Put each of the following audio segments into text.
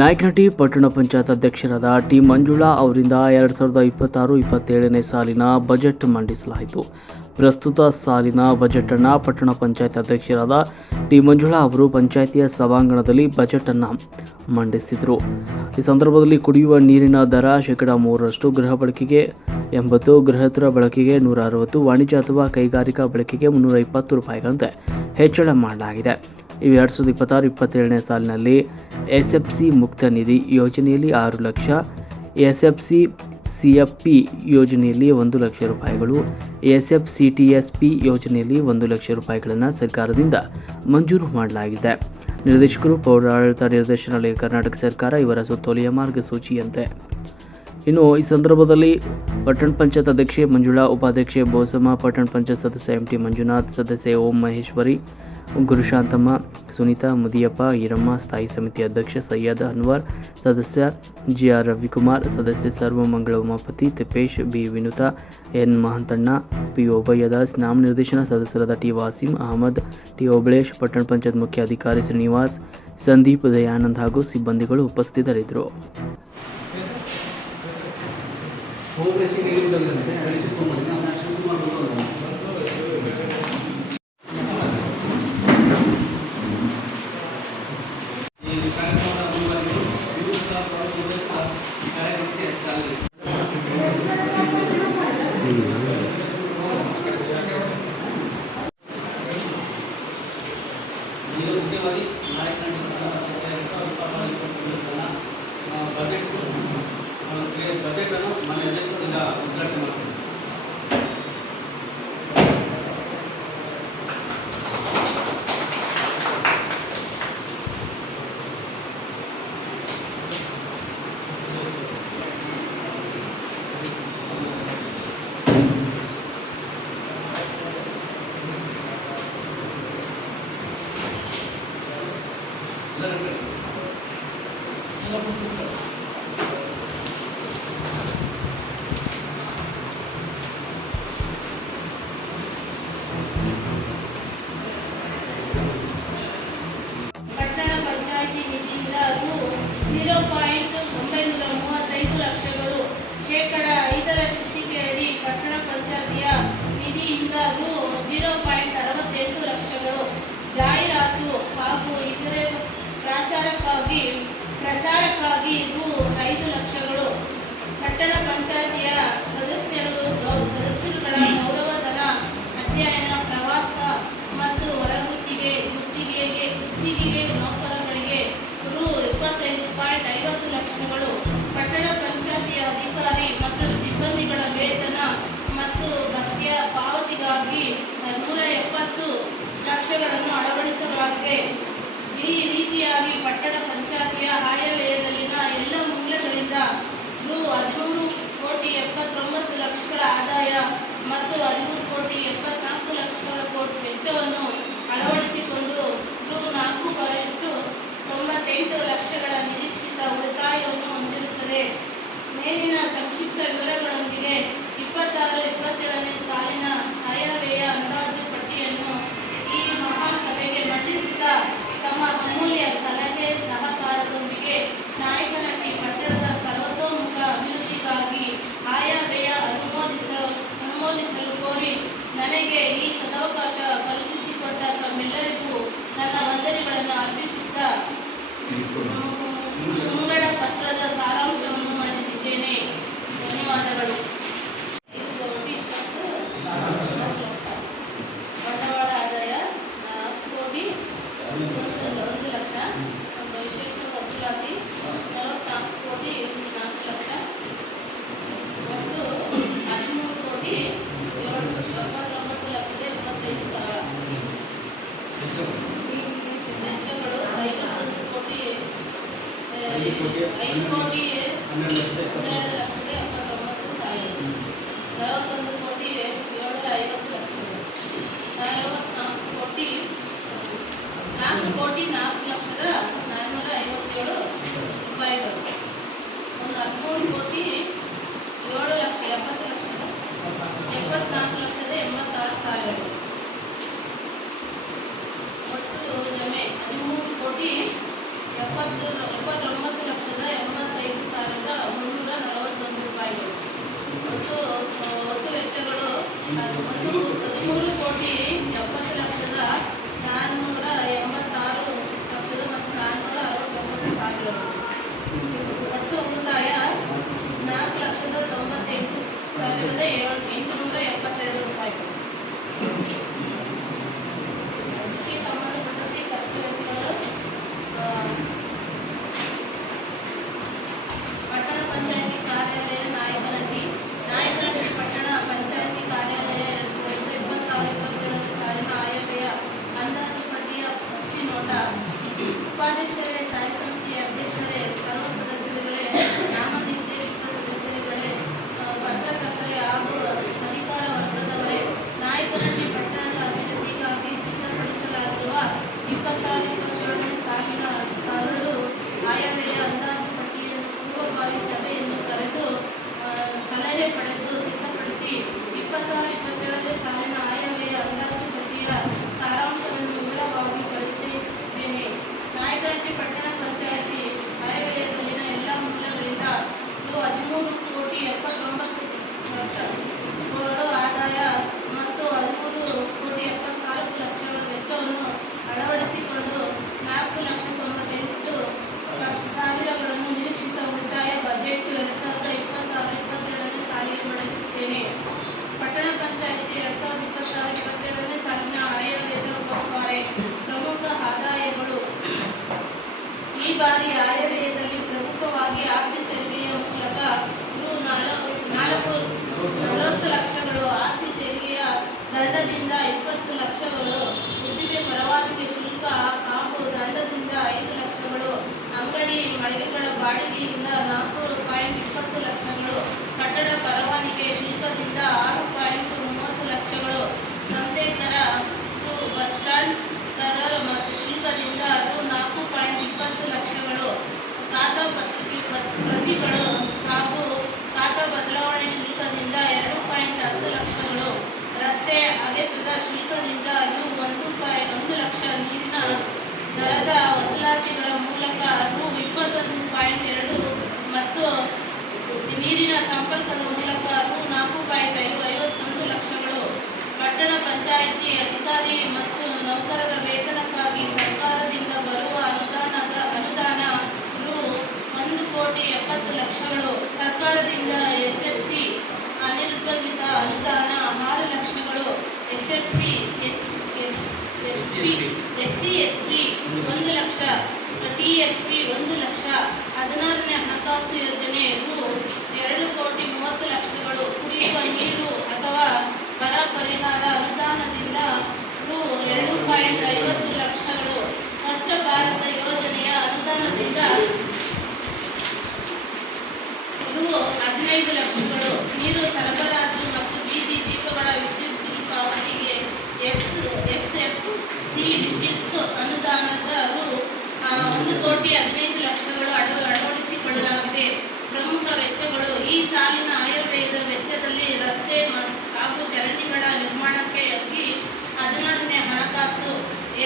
ನಾಯಕನಹಟ್ಟಿ ಪಟ್ಟಣ ಪಂಚಾಯತ್ ಅಧ್ಯಕ್ಷರಾದ ಟಿ ಮಂಜುಳಾ ಅವರಿಂದ 2026-27ನೇ ಸಾಲಿನ ಬಜೆಟ್ ಮಂಡಿಸಲಾಯಿತು. ಪ್ರಸ್ತುತ ಸಾಲಿನ ಬಜೆಟ್ ಅನ್ನು ಪಟ್ಟಣ ಪಂಚಾಯತ್ ಅಧ್ಯಕ್ಷರಾದ ಟಿ ಮಂಜುಳಾ ಅವರು ಪಂಚಾಯಿತಿಯ ಸಭಾಂಗಣದಲ್ಲಿ ಬಜೆಟ್ ಅನ್ನು ಮಂಡಿಸಿದರು. ಈ ಸಂದರ್ಭದಲ್ಲಿ ಕುಡಿಯುವ ನೀರಿನ ದರ 3%, ಗೃಹ ಬಳಕೆಗೆ 80, ಗೃಹೇತರ ಬಳಕೆಗೆ 160, ವಾಣಿಜ್ಯ ಅಥವಾ ಕೈಗಾರಿಕಾ ಬಳಕೆಗೆ 320 ರೂಪಾಯಿಗಳಂತೆ ಹೆಚ್ಚಳ ಮಾಡಲಾಗಿದೆ. 2026-27ನೇ ಸಾಲಿನಲ್ಲಿ ಎಸ್ಎಫ್ಸಿ ಮುಕ್ತ ನಿಧಿ ಯೋಜನೆಯಲ್ಲಿ 6 ಲಕ್ಷ, ಎಸ್ಎಫ್ಸಿ ಸಿಎಫ್ಪಿ ಯೋಜನೆಯಲ್ಲಿ 1 ಲಕ್ಷ ರೂಪಾಯಿಗಳು, ಎಸ್ಎಫ್ಸಿಟಿಎಸ್ಪಿ ಯೋಜನೆಯಲ್ಲಿ 1 ಲಕ್ಷ ರೂಪಾಯಿಗಳನ್ನು ಸರ್ಕಾರದಿಂದ ಮಂಜೂರು ಮಾಡಲಾಗಿದೆ. ನಿರ್ದೇಶಕರು, ಪೌರಾಡಳಿತ ನಿರ್ದೇಶನಾಲಯ, ಕರ್ನಾಟಕ ಸರ್ಕಾರ ಇವರ ಸುತ್ತೋಲೆಯ ಮಾರ್ಗಸೂಚಿಯಂತೆ. ಇನ್ನು ಈ ಸಂದರ್ಭದಲ್ಲಿ ಪಟ್ಟಣ ಪಂಚಾಯತ್ ಅಧ್ಯಕ್ಷೆ ಮಂಜುಳಾ, ಉಪಾಧ್ಯಕ್ಷೆ ಬೋಸಮ್ಮ, ಪಟ್ಟಣ ಪಂಚಾಯತ್ ಸದಸ್ಯ ಎಂಟಿ ಮಂಜುನಾಥ್, ಸದಸ್ಯೆ ಓಂ ಮಹೇಶ್ವರಿ, ಗುರುಶಾಂತಮ್ಮ, ಸುನೀತಾ, ಮುದಿಯಪ್ಪ, ಈರಮ್ಮ, ಸ್ಥಾಯಿ ಸಮಿತಿ ಅಧ್ಯಕ್ಷ ಸೈಯದ್ ಅನ್ವರ್, ಸದಸ್ಯ ಜಿಆರ್ ರವಿಕುಮಾರ್, ಸದಸ್ಯ Sarvamangala Umapathi, Tippesh, B Vinutha, N Mahantanna, P Obayyadas, ನಾಮನಿರ್ದೇಶನ ಸದಸ್ಯರಾದ ಟಿ ವಾಸಿಂ ಅಹಮದ್, ಟಿ ಓಬಳೇಶ್, ಪಟ್ಟಣ ಪಂಚಾಯತ್ ಮುಖ್ಯ ಅಧಿಕಾರಿ ಶ್ರೀನಿವಾಸ್, ಸಂದೀಪ್, ದಯಾನಂದ್ ಹಾಗೂ ಸಿಬ್ಬಂದಿಗಳು ಉಪಸ್ಥಿತರಿದ್ದರು. ಮುಖ್ಯವಾಗಿ ಬಜೆಟನ್ನು ಮನೆ ಅಧ್ಯಕ್ಷರಿಂದ ಉದ್ಘಾಟನೆ ಮಾಡ್ತೀವಿ. ಪಟ್ಟಣ ಪಂಚಾಯಿತಿ ನಿಧಿಯಿಂದ 0.935 ಲಕ್ಷಗಳು, ಶೇಕಡ 5ರಷ್ಟು ಶಿಕ್ಷೆಯಡಿ ಪಟ್ಟಣ ಪಂಚಾಯಿತಿಯ ನಿಧಿಯಿಂದ 0.68 ಲಕ್ಷಗಳು, ಜಾಹೀರಾತು ಹಾಗೂ ಇತರೆ ಪ್ರಚಾರಕ್ಕಾಗಿ 5 ಲಕ್ಷಗಳು, ಪಟ್ಟಣ ಪಂಚಾಯಿತಿಯ ಸದಸ್ಯರುಗಳ ಗೌರವಧನ, ಅಧ್ಯಯನ, ಪ್ರವಾಸ ಮತ್ತು ಗುತ್ತಿಗೆಗೆ ನೌಕರರಿಗೆ 25.50 ಲಕ್ಷಗಳು, ಪಟ್ಟಣ ಪಂಚಾಯಿತಿಯ ಅಧಿಕಾರಿ ಮತ್ತು ಸಿಬ್ಬಂದಿಗಳ ವೇತನ ಮತ್ತು ಭತ್ಯೆ ಪಾವತಿಗಾಗಿ 170 ಲಕ್ಷಗಳನ್ನು ಅಳವಡಿಸಲಾಗಿದೆ. ಈ ರೀತಿಯಾಗಿ ಪಟ್ಟಣ ಪಂಚಾಯಿತಿಯ ಆಯವ್ಯಯದಲ್ಲಿನ ಎಲ್ಲ ಮೂಲಗಳಿಂದ 13,79 ಲಕ್ಷಗಳ ಆದಾಯ ಮತ್ತು 13,74 ಲಕ್ಷಗಳ ವೆಚ್ಚವನ್ನು ಅಳವಡಿಸಿಕೊಂಡು 4.98 ಲಕ್ಷಗಳ ನಿರೀಕ್ಷಿತ ಉಳಿತಾಯವನ್ನು ಹೊಂದಿರುತ್ತದೆ. ಮೇಲಿನ ಸಂಕ್ಷಿಪ್ತ ವಿವರಗಳೊಂದಿಗೆ 26-27ನೇ ಸಾಲಿನ ಆಯವ್ಯಯ ಅಂದಾಜು ಪಟ್ಟಿಯನ್ನು ಈ ಮಹಾಸಭೆಗೆ ಮಂಡಿಸುತ್ತಾ ತಮ್ಮ ಅಮೂಲ್ಯ ಸಲಹೆ ಸಹಕಾರದೊಂದಿಗೆ ನಾಯಕನಹಟ್ಟಿ ಪಟ್ಟಣದ ಸರ್ವತೋಮುಖ ಅಭಿವೃದ್ಧಿಗಾಗಿ ಆಯವ್ಯಯ ಅನುಮೋದಿಸಲು ಕೋರಿ ನನಗೆ ಈ ಸದವಕಾಶ ಕಲ್ಪಿಸಿಕೊಟ್ಟ ತಮ್ಮೆಲ್ಲರಿಗೂ ನನ್ನ ವಂದನೆಗಳನ್ನು ಅರ್ಪಿಸುತ್ತಾ ಮುಂಗಡ ಪತ್ರದ ಸಾರಾಂಶವನ್ನು ಮಂಡಿಸಿದ್ದೇನೆ. ಧನ್ಯವಾದಗಳು. ಬಂಡವಾಳ ಆದಾಯ 4,1 ಲಕ್ಷ, ವಿಶೇಷ ವಸೂಲಾತಿ 44,04 ಲಕ್ಷ, ಒಟ್ಟು 13,79,75,000. ವೆಚ್ಚಗಳು 4,04,4,4,4,4,4,4,4,4,4,4,4,4,4,4,4,4,4,4,4,4,4,4,4,4,4,4,4,4,4,4,000 ರೂಪಾಯಿಗಳು. ಒಂದು 13,70,74,86,000. ಒಟ್ಟು ಜಮೆ 13,70,74,86,000. 79,85,341 ರೂಪಾಯಿಗಳು. ಒಟ್ಟು ವೆಚ್ಚಗಳು 13,486,469 ಒಟ್ಟು ಉಳಿತಾಯ 4,98,872 ರೂಪಾಯಿಗಳು. ಇದಕ್ಕೆ ಸಂಬಂಧಪಟ್ಟಂತೆ ಖರ್ಚು ವೆಚ್ಚಗಳು ಪಟ್ಟಣ ಪಂಚಾಯತಿ ಕಾರ್ಯಾಲಯ ನಾಯಕನಹಟ್ಟಿ ಪಟ್ಟಣ ಪಂಚಾಯತಿ ಕಾರ್ಯಾಲಯ 2026-27 ಸಾಲಿನ ಆಯವ್ಯಯ ಅಂದಾಜು ಪಟ್ಟಿಯ ಪಕ್ಷಿ ನೋಟ. ಉಪಾಧ್ಯಕ್ಷರೇ, ಸ್ಥಾಯಿ ಸಮಿತಿ ಅಧ್ಯಕ್ಷರೇ, ಸರ್ವ ಸದಸ್ಯರುಗಳೇ, ನಾಮನಿರ್ದೇಶಿತ ಸದಸ್ಯರುಗಳೇ, ಪತ್ರಕರ್ತರೇ ಹಾಗೂ ಅಧಿಕಾರ ವರ್ಗದವರೇ, ನಾಯಕನಹಟ್ಟಿ ಪಟ್ಟಣದ ಅಭಿವೃದ್ಧಿಗಾಗಿ ಸಿದ್ಧಪಡಿಸಲಾಗಿರುವ 26-27 ಸಾಲಿನ ಕರಡು ಆಯವ್ಯಯ ಅಂದಾಜು ಪಟ್ಟಿಯನ್ನು ಪೂರ್ವಭಾವಿ ಸಭೆಯನ್ನು ಕರೆದು ಸಲಹೆ ಪಡೆದು ಸಿದ್ಧಪಡಿಸಿ 26-27 ಸಾಲಿನ ಆಯವ್ಯಯ ಅಂದಾಜು ಪಟ್ಟಿಯ ಸಾರಾಂಶವನ್ನು ವಿವರವಾಗಿ ಪರಿಚಯಿಸುತ್ತೇನೆ. ನಾಯಕನಹಟ್ಟಿ ಪಟ್ಟಣ ಪಂಚಾಯತಿ ಆಯವ್ಯಯದಲ್ಲಿನ ಎಲ್ಲ ಮೂಲಗಳಿಂದ ರು 13,79,00,000 ಆದಾಯ ಮತ್ತು 13,74,00,000 ವೆಚ್ಚವನ್ನು ಅಳವಡಿಸಿಕೊಂಡು 4,98,00,000 ನಿರೀಕ್ಷಿತ ಉಳಿತಾಯ ಬಜೆಟ್ 2026-27 ಸಾಲಿಗೆ ಮಂಡಿಸುತ್ತೇನೆ. ಪಟ್ಟಣ ಪಂಚಾಯತಿ 2026-27 ಸಾಲಿನ ಆಯವ್ಯಯದ ಉಪಕಾರೆ ಪ್ರಮುಖ ಆದಾಯಗಳು. ಈ ಬಾರಿ ಆಯವ್ಯಯದಲ್ಲಿ ಪ್ರಮುಖವಾಗಿ ಆಸ್ತಿ ತೆರಿಗೆಯ ಮೂಲಕ ರು 40 ಲಕ್ಷಗಳು, ಆಸ್ತಿ ತೆರಿಗೆಯ ದಂಡದಿಂದ 20 ಲಕ್ಷಗಳು, ಉದ್ದಿಮೆ ಪರವಾನಗಿ ಶುಲ್ಕ ಹಾಗೂ ದಂಡದಿಂದ 5 ಲಕ್ಷಗಳು, ಅಂಗಡಿ ಮಳಿಗೆಗಳ ಬಾಡಿಗೆಯಿಂದ 4.20 ಲಕ್ಷಗಳು, ಕಟ್ಟಡ ಪರವಾನಗಿ ಶುಲ್ಕದಿಂದ 6.30 ಲಕ್ಷಗಳು, ಸಂತೆ ಕರ, ಬಸ್ ಸ್ಟ್ಯಾಂಡ್ ಕರ ಮತ್ತು ಶುಲ್ಕದಿಂದ ರು 4.20 ಲಕ್ಷಗಳು, ಖಾತಾ ಪ್ರತಿಗಳು ಹಾಗೂ ಖಾತಾ ಬದಲಾವಣೆ ಶುಲ್ಕದಿಂದ 2.10 ಲಕ್ಷಗಳು, ರಸ್ತೆ ಅಗೆತದ ಶುಲ್ಕದಿಂದ ರು 1 ಲಕ್ಷ, ನೀರಿನ ದರದ ವಸೂಲಾತಿಗಳ ಮೂಲಕ ರು 21.2 ಮತ್ತು ನೀರಿನ ಸಂಪರ್ಕದ ಮೂಲಕ ರು 4.51 ಲಕ್ಷಗಳು. ಪಟ್ಟಣ ಪಂಚಾಯಿತಿ ಅಧಿಕಾರಿ ಮತ್ತು ನೌಕರರ ವೇತನಕ್ಕಾಗಿ ಸರ್ಕಾರದಿಂದ ಬರುವ ಅನುದಾನ ರು 1,70,00,000, ಸರ್ಕಾರದಿಂದ ಎಸ್ಎಫ್ಸಿ ಅನಿರ್ಬಂಧಿತ ಅನುದಾನ 6 ಲಕ್ಷಗಳು, SFC SC SP 1 lakh, TSP 1 lakh, 16ನೇ ಹಣಕಾಸು ಯೋಜನೆ ರು 2,30,00,000, ಕುಡಿಯುವ ನೀರು ಅಥವಾ ಬರ ಪರಿಹಾರ ಅನುದಾನದಿಂದ ರು 2.50 ಲಕ್ಷಗಳು, ಸ್ವಚ್ಛ ಭಾರತ ಯೋಜನೆಯ ಅನುದಾನದಿಂದ ರು 15 ಲಕ್ಷಗಳು, ನೀರು ಸರಬರಾಜು ಮತ್ತು ಬೀದಿ ದೀಪಗಳ ವಿದ್ಯುತ್ ಬಿಲ್ ಪಾವತಿಗೆ ಎಸ್ಎಫ್ಸಿ ವಿದ್ಯುತ್ ಅನುದಾನದ ರು 1,15,00,000 ಅಳವಡಿಸಿಕೊಳ್ಳಲಾಗಿದೆ. ಪ್ರಮುಖ ವೆಚ್ಚಗಳು. ಈ ಸಾಲಿನ ಆಯವ್ಯಯದ ವೆಚ್ಚದಲ್ಲಿ ರಸ್ತೆ ಹಾಗೂ ಚರಂಡಿಗಳ ನಿರ್ಮಾಣಕ್ಕಾಗಿ 16ನೇ ಹಣಕಾಸು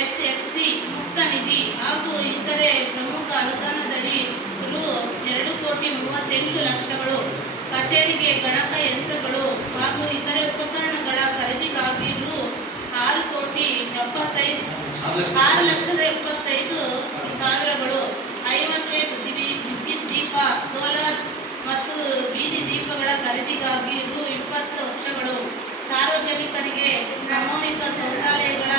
ಎಸ್ಎಫ್ಸಿ ಮುಕ್ತ ನಿಧಿ ಹಾಗೂ ಇತರೆ ಪ್ರಮುಖ ಅನುದಾನದಡಿ ರು 2,38,00,000, ಕಚೇರಿಗೆ ಗಣಕ ಯಂತ್ರಗಳು ಹಾಗೂ ಇತರೆ ಉಪಕರಣಗಳ ಖರೀದಿಗಾಗಿ ರು 6,75,000, ಐವಷ್ಟೇ ವಿದ್ಯುತ್ ದೀಪ, ಸೋಲಾರ್ ಮತ್ತು ಬೀದಿ ದೀಪಗಳ ಖರೀದಿಗಾಗಿ ರು 20 ಲಕ್ಷಗಳು, ಸಾರ್ವಜನಿಕರಿಗೆ ಸಾಮೂಹಿಕ ಶೌಚಾಲಯಗಳ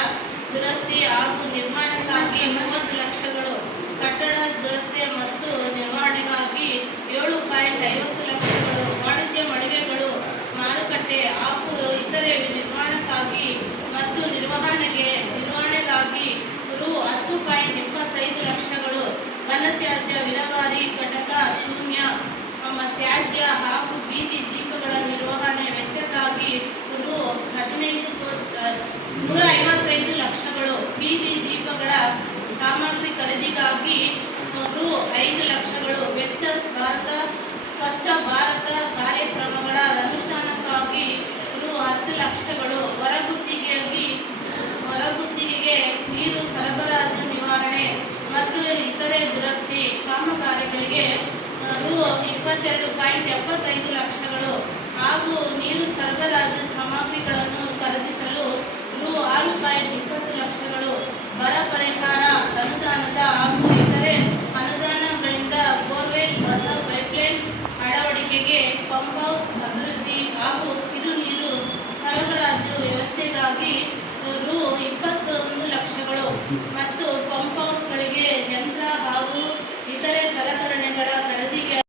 ದುರಸ್ತಿ ಹಾಗೂ ನಿರ್ಮಾಣಕ್ಕಾಗಿ 30 ಲಕ್ಷಗಳು, ಕಟ್ಟಡ ದುರಸ್ತಿ ಮತ್ತು ನಿರ್ವಹಣೆಗಾಗಿ 7.50 ಲಕ್ಷಗಳು, ವಾಣಿಜ್ಯ ಮಳಿಗೆಗಳು, ಮಾರುಕಟ್ಟೆ ಹಾಗೂ ಇತರೆ ನಿರ್ಮಾಣಕ್ಕಾಗಿ ಮತ್ತು ನಿರ್ವಹಣೆಗಾಗಿ ರು 10.25 ಲಕ್ಷಗಳು, ಘನತ್ಯಾಜ್ಯ ವಿಲೇವಾರಿ ಘಟಕ ಶೂನ್ಯ ತ್ಯಾಜ್ಯ ಹಾಗೂ ಬೀದಿ ದೀಪಗಳ ನಿರ್ವಹಣೆ ವೆಚ್ಚಕ್ಕಾಗಿ ರು 155 ಲಕ್ಷಗಳು, ಬೀದಿ ದೀಪಗಳ ಸಾಮಗ್ರಿ ಖರೀದಿಗಾಗಿ ರು 5 ಲಕ್ಷಗಳು, ವೆಚ್ಚ ಸ್ವಚ್ಛ ಭಾರತ ಕಾರ್ಯಕ್ರಮಗಳ ಅನುಷ್ಠಾನಕ್ಕಾಗಿ ರು 10 ಲಕ್ಷಗಳು, ಹೊರಗುತ್ತಿಗೆಗೆ ನೀರು ಸರಬರಾಜು ನಿವಾರಣೆ ಮತ್ತು ಇತರೆ ದುರಸ್ತಿ ಕಾರ್ಯಗಳಿಗೆ ರು 22.75 ಲಕ್ಷಗಳು ಹಾಗೂ ನೀರು ಸರಬರಾಜು ಸಾಮಗ್ರಿಗಳನ್ನು ಖರೀದಿಸಲು ರು 6.20 ಲಕ್ಷಗಳು, ಬರ ಪರಿಹಾರ ಅನುದಾನದ ಹಾಗೂ ಇತರೆ ಅನುದಾನಗಳಿಂದ ಬೋರ್ವೆಲ್, ಹೊಸ ಪೈಪ್ಲೈನ್ ಅಳವಡಿಕೆಗೆ, ಪಂಪ್ ಹೌಸ್ ಅಭಿವೃದ್ಧಿ ಹಾಗೂ ಕಿರು ನೀರು ಸರಬರಾಜು ವ್ಯವಸ್ಥೆಗಾಗಿ